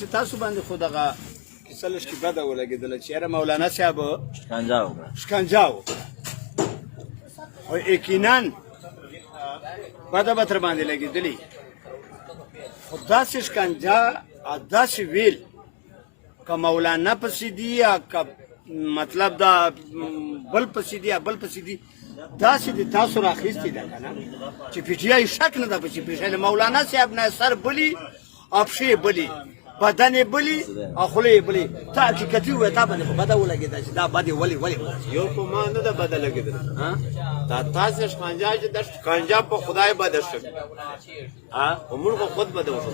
چې تاسو باندې خو دغه کیسه لږ بده ولګېدله چې یاره مولانا صاحب شکنجه وکړه او یقینا بده به تر باندې لګېدلې خو داسې شکنجه داسې ویل که مولانا پسې دي یا که مطلب دا بل پسې دي یا بل پسې دي داسې د تاسو راخیستې ده که نه چې پی ټي آی شک نه ده پسې پېښلی مولانا صاحب نه سر بلي او پښې بلي بدن یې بلي او خوله یې بلي ته حقیقتي ووایه تا باندې خو بده ولګېده چې دا بد یې ولې یو په ما نه ده بده لګېدله دا تاسې شکنجه چې د شکنجه په خدای بده شوې خو موږ خو خود بده وشو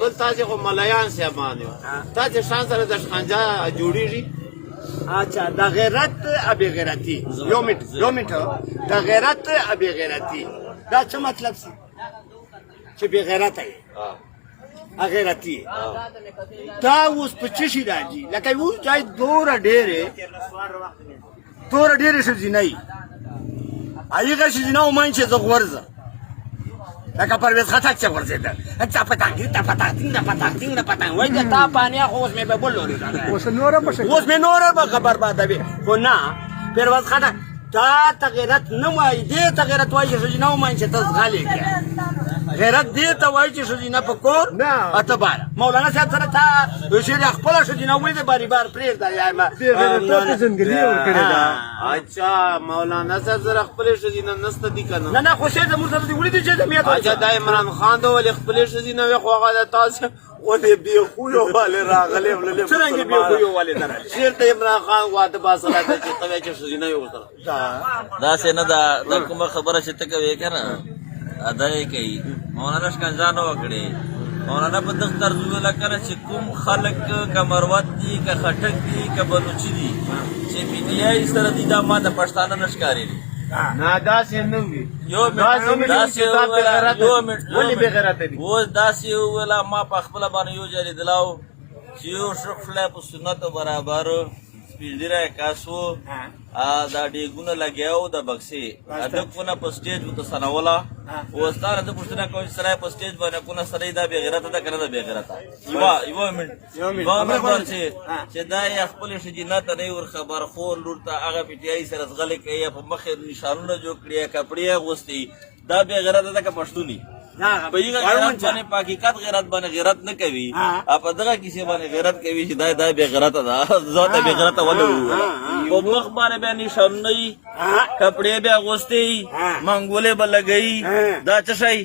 بل تاسې خو ملایان صاحبان یو تاسې شان سره د شکنجه جوړېږي اچھا د غیرت او بې غیرتي یو منټ د غیرت او بې غیرتي دا څه مطلب سي چې بې غیرته یې غیرتي دا اوس په څه شي راځي لکه اوس ځای دوره ډېرې ښځینه یي هغه ښځینه ومایي چې زه غورځه لکه پرویز خټک چې غورځېده وایي د تا پانیا خو اوس مې به بل لوري اوس مې نوره به بربادوي خو نه پرویز خټک تا ته غیرت نه وایي دې ته غیرت وایي چې ښځینه ومایي چې ته زغلې کړه غیرت دې ته وایي چې ښځینه په کور اته باره مولانا صاحب سره تا شعر خپله ښځینه وایي د باري بار پرېږده اچھا مولانا صاحب سره خپلې ښځینه نسته دي که نه خو شعر زموږ سره دې ولیدي چې اچھا دا عمران خان ته ولې خپلې ښځینه وې خو هغه د تاسو ولې بې خویو والې راغلی څرنګه بې خویو والې ته راغلی شعر ته عمران خان واده باسره ده چې ته وایې چې ښځینه وې ورسره داسې نه ده دا کومه خبره چې ته کوې که نه دا یې کوي مولانا شکنجه نه وکړې مولانا په دغه طرز وویله که نه چې کوم خلک که مروت دي که خټک دي که بلوچي دي چې پي ټي آی سره دي دا ما د پښتانه نه ښکارېږي نه داسې نه وي اوس داسې وویله ما په خپله باندې یو جارېدلاو چې یو شخصلی په سنتو برابر سپین ږیری کس و دا ډېګونه لګیا و د بکسې ډکونه په سټیج ورته سنوله اوس تا نه زه پوښتنه کوم چې سړی په سټیج باندې کونه سړی دا بې غیرته ده که نه ده بې غیرته یوه منټ چې دا یې خپلې ښځینه ته نه یې ورخبر خور لور ته هغه پي ټي آی سره زغلې کوي په مخ یې نشانونه جوړ کړي کپړې یې اغوستې دا بې غیرته ده که پښتون وي په هغه غیرت باندې په حقیقت غیرت باندې غیرت نه کوي او په دغه کیسې باندې غیرت کوي چې دا بې غیرته ده زه ته بې غیرته ولې وویل په مخ باندې بیا نشانونه یي کپړې بیا اغوستې یي منګولې به لګوي دا څه شی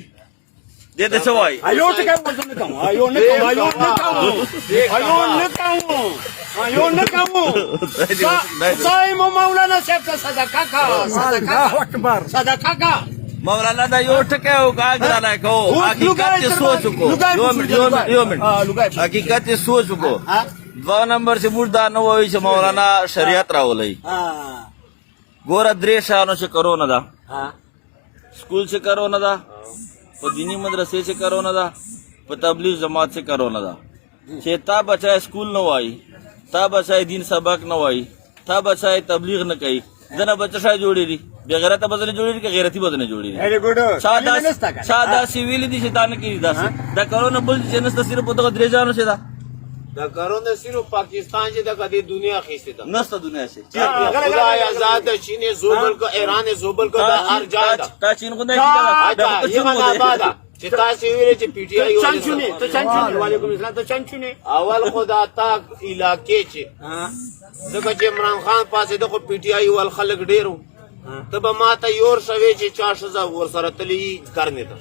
دې ته څه وایي مولانا صاحب ته صدقه کا مولانا دا یو ټکی وکړه ګرانه کوو حقیقت یې سوچ وکړو یو منټ حقیقت یې سوچ وکړو دوه نمبر چې موږ دا نه وایو چې مولانا شریعت راولئ ګوره درې شیانو چې کرونه ده سکول چې کرونه ده په دیني مدرسې چې کرونه ده په تبلیغ جماعت چې کرونه ده چې تا بچای سکول نه وایي تا بچای دین سبق نه وایي تا بچای تبلیغ نه کوي ځنه بچه شای جوړېږي بې غیرته به ځنې جوړېږي که غیرتي به ځنې جوړېږي چا داسې ویلي دي چې تا نه کېږي داسې دا کارونه بل چې نسته صرف په دغه درې ځایونو چې ده دا کارونه صرف پاکستان چې ده که د دنیا اخیستې ده نسته دنیا چې خدای آزاد ده چین یې زوبل کو ایران یې زوبل کو دا هر جای ده تا چین خو نه یمن آباده چې تاسې ویلې چې پي ټي آی اول خو دا تا علاقې چې ځکه چې عمران خان پاسېده خو پي ټي آی ول خلک ډېر و ته به ما ته یور شوې چې چا ښځه ورسره تللي کرنې ته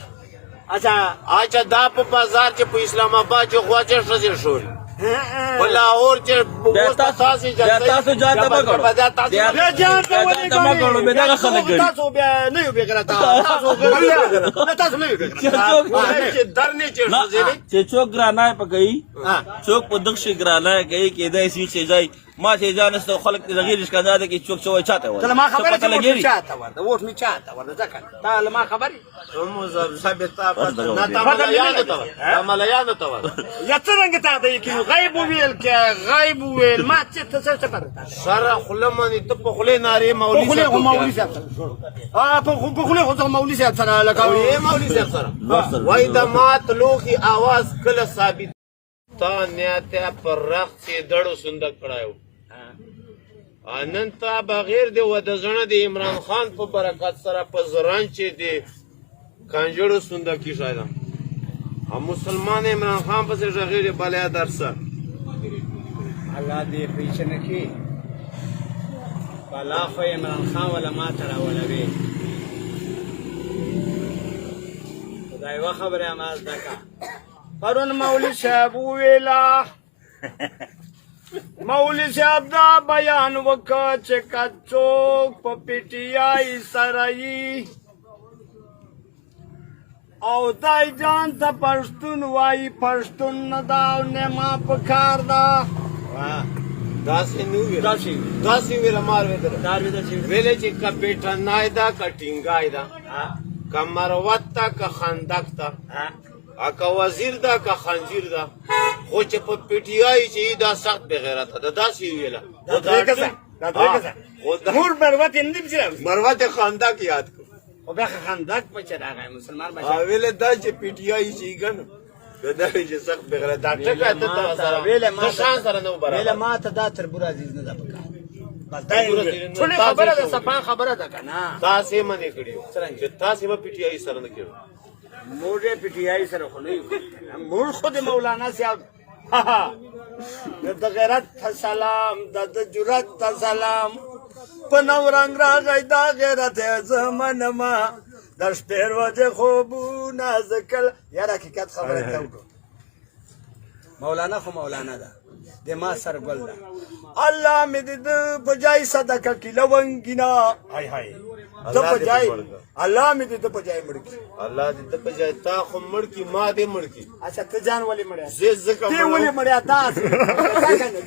اچھا دا په بازار چې په اسلام آباد چې غوچې ښځې شولې په لاهور چې تاسو جان ته مه کړو بې دغه خلک ګڼي چې څوک ګرانای په کوي څوک په دغه شي ګرانای کوي کېدای شي چې ځای ما چې ځان نسته خلک د غیر ښکنځا ده کې څوک څه وایي چاته وایي ما خبره چې چاته ورته ووټ مې چاته ورته ځکه تا له ما خبرې ملایانو ته یا څرنګه تا ته یقین غیب وویل که غیب وویل ما چې ته څه خبره سره خوله باندې ته په خولې نارې مولوي صاحب په خولې خو مولوي صاحب سره لکه مولوي صاحب سره وایي د مات لوښي اواز کله ثابت تا نیاته پر رخت سے دړو صندوق کړایو نن تا بغیر د ود زړه د عمران خان په برکت سره په زران چې د کانجړو صندوق کې شاید هم مسلمان عمران خان په څیر غیر بلیا درسه الله دې پیچنه کې بالا خو عمران خان ولا ما ترا ولا وی خدای وا خبره ما زکا پرون مولوی صاحب ویلا مولوی صاحب دا بیان وکړ چې کڅوک په پیټیای سرای او دای جان ته پښتون وای پښتون نه دا نه ما په کار دا داسې نو ویل داسې ویل مار ویل چې کپیټا نایدا کټینګای دا کمروت تا که خندق تا اکا وزیر دا که خنجیر دا خو چې په پیټیای چې دا سخت بغیرت ده داسې ویل مور مروت اندیم چې مروت خندق یاد کو او بیا خندق په چې راغی مسلمان بچا ویل دا چې پیټیای چې ګنو دا چې سخت بغیرت دا ټکه ته سره ویل ما شان سره نو برابر ویل ما ته دا تر بور عزیز نه ده پکار بس دا ټول خبره ده صفه خبره ده کنه تاسې منې کړیو چې تاسې په پیټیای سره نه کړو موږ پیټیای سره خو نه یو موږ خود مولانا صاحب د غیرت سلام د جرأت سلام په نو رنگ راغی دا غیرت زمانه ما در شپیر وجه خوبونه ذکر یار حقیقت خبره ته وکړو مولانا خو مولانا ده د ما سر ګل ده الله مې دې په جای صدقه کې لونګینا هاي هاي ته په جای الله مې دې په جای مړ کی الله دې په جای تا خو مړ کی ما دې مړ کی اچھا ته جان ولې مړیا زه زکه ته ولې مړیا تاسو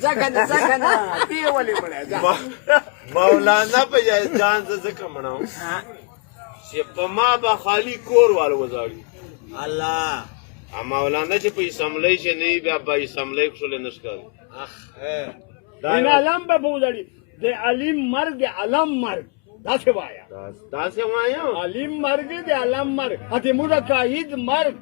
ځکه ته ولې مړیا مولانا په جای جان زکه مړاو چې په ما به خالی کور والو وزاړي الله مولانا چې په اسمبلی چې نه بیا په اسمبلی کښول نشکار ان علم به بودړي د علم مرګ علم مرګ دا څه وایا دا څه وایا علم مرګ د علم مرګ اته موږ قائد مرګ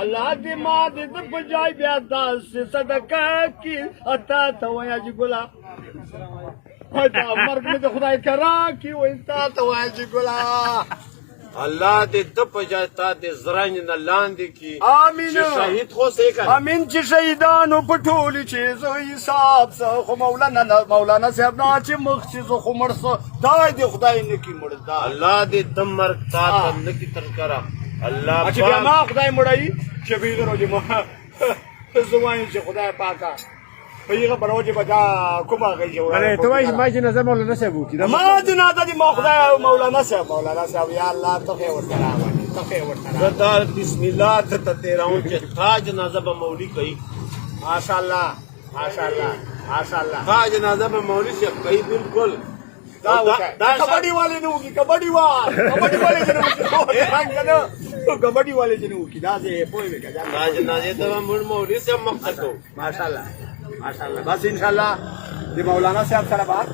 الله دې ما دې په جای بیا داس صدقه کی اتا ته وایا چې ګلا دا مرګ دې خدای کرا کی وې تا ته وایا چې ګلا الله دې د په جای تا دې زرنګ نه لاندې کی امين چې شهید خو سې کړ امين چې شهیدانو په ټولي چې زو حساب سه خو مولانا صاحب نه چې مخ چې زو خو مرسه دا دې خدای نه کی مړ دا الله دې د مرګ تا نه کی تر کرا الله چې بیا ما خدای مړای چې بیغرو دې ما زوای چې خدای پاکا پیغه بروجه بجا کومه غي اره تو وای ما جنازه مولانا صاحب کی ما جنازه دي ما خدای مولانا صاحب یا الله ته ورته راوړي ته ورته زدار بسم الله ته تیراو چې تا جنازه به مولوی کوي ماشاءالله ماشاءالله ماشاءالله تا جنازه به مولوی شپ کوي بالکل دا کبڈی والے نے کی کبڈی والے کبڈی والے جنو کی دا سے پوي وکا تا جنازه ته مولوی سے مقصد کو ماشاءالله ماشاءالله بس انشاءالله دی مولانا صاحب سره بات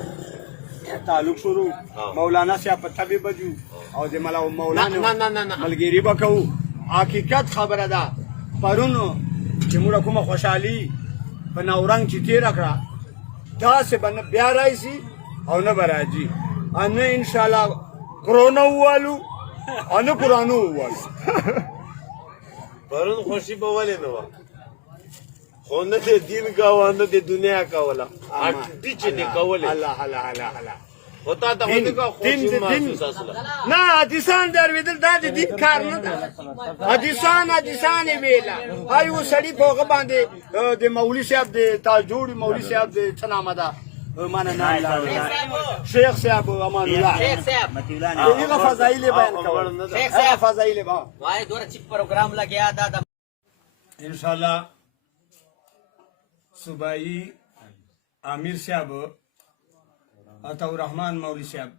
تعلق شروع مولانا صاحب په تبي بجو او د مولانا نه ملګری وکاو حقیقت خبره ده پرونو چې موږ کومه خوشحالي په نورنګ چې تیر کړه دا څه بن بیا راځي او نه براځي ان ان شاء الله کرونا والو ان قرانو والو پرون خوشي په ولې نه و خو نه د دین کاوه نه د دنیا کاوله اټ چې دې کوله الله الله الله الله ہوتا ته ونه کا خوشي محسوس اصله نه حدیثان درویدل دا د دې کار نه ده حدیثان ویلا هایو سړی په باندې د مولوی صاحب د تاجوړ مولوی صاحب د څنامه ده معنا نه شیخ صاحب امان الله شیخ صاحب دغه فضایل بیان کول شیخ صاحب فضایل با وای دوره چیک پروګرام لګیا دا ان شاء الله صوبائی امیر صاحب عطا الرحمن مولوی صاحب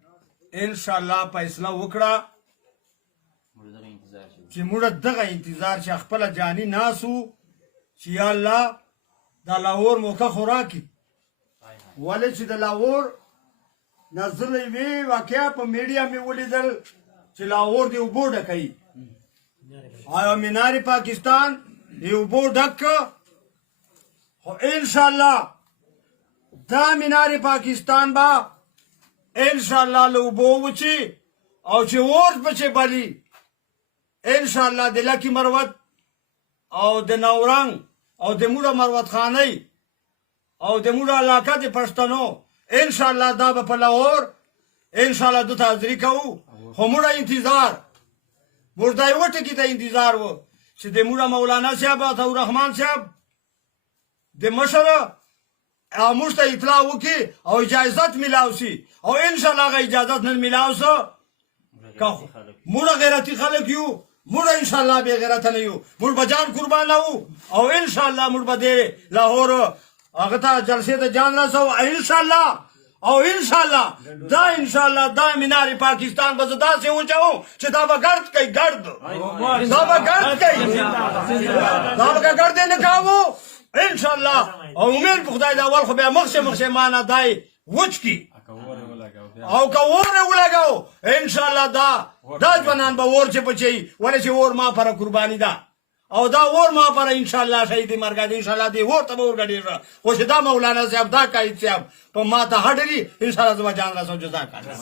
ان شاء الله فیصله وکړه چې موږ دغه انتظار چې خپل جانی ناسو چې یا الله د لاهور موقع خوراکي ولې چې د لاهور نظر وی واقعا په میډیا می ولیدل چې لاهور دی وبو ډکای آیا مینار پاکستان دی وبو ډک خو ان شاء الله دا مینار پاکستان با ان شاء الله له اوبو وچی او چې ورځ بچې بلی ان شاء الله د لکی مروت او د نورنګ او د موړه مروت خانۍ او د موړه علاقه د پښتنو ان شاء الله دا به په لاهور ان شاء الله د حاضری کوو خو موږ انتظار موږ دا یو ټکی ته انتظار وو چې د موړه مولانا صاحب او رحمان صاحب د مشره موږ ته اطلاع وکړي او اجازت ملاو شي او ان شاء الله غي اجازت نه ملاو سو موږ غیرتی خلک یو موږ ان شاء الله به غیرت نه یو موږ بجان قربان نو او ان شاء الله موږ به لاهور هغه ته جلسه ته جان راسو ان شاء الله او ان شاء الله دا مینار پاکستان به زدا سه وچاو چې دا به ګرد کوي ګرد دا به ګرد کوي دا به ګرد نه کاوه ان شاء الله او امید په خدای دا اول خو به مخشه معنا دای وچ کی او که ور ولګاو ان شاء الله دا ځوانان به ور چې بچي ولې چې ور ما پر قرباني ده او دا ور ما پر ان شاء الله شهید مرګ ان شاء الله دی ورته ورګډي خو چې دا مولانا صاحب دا کوي صاحب په ما ته هډري ان شاء الله زما جان راسو جزاک الله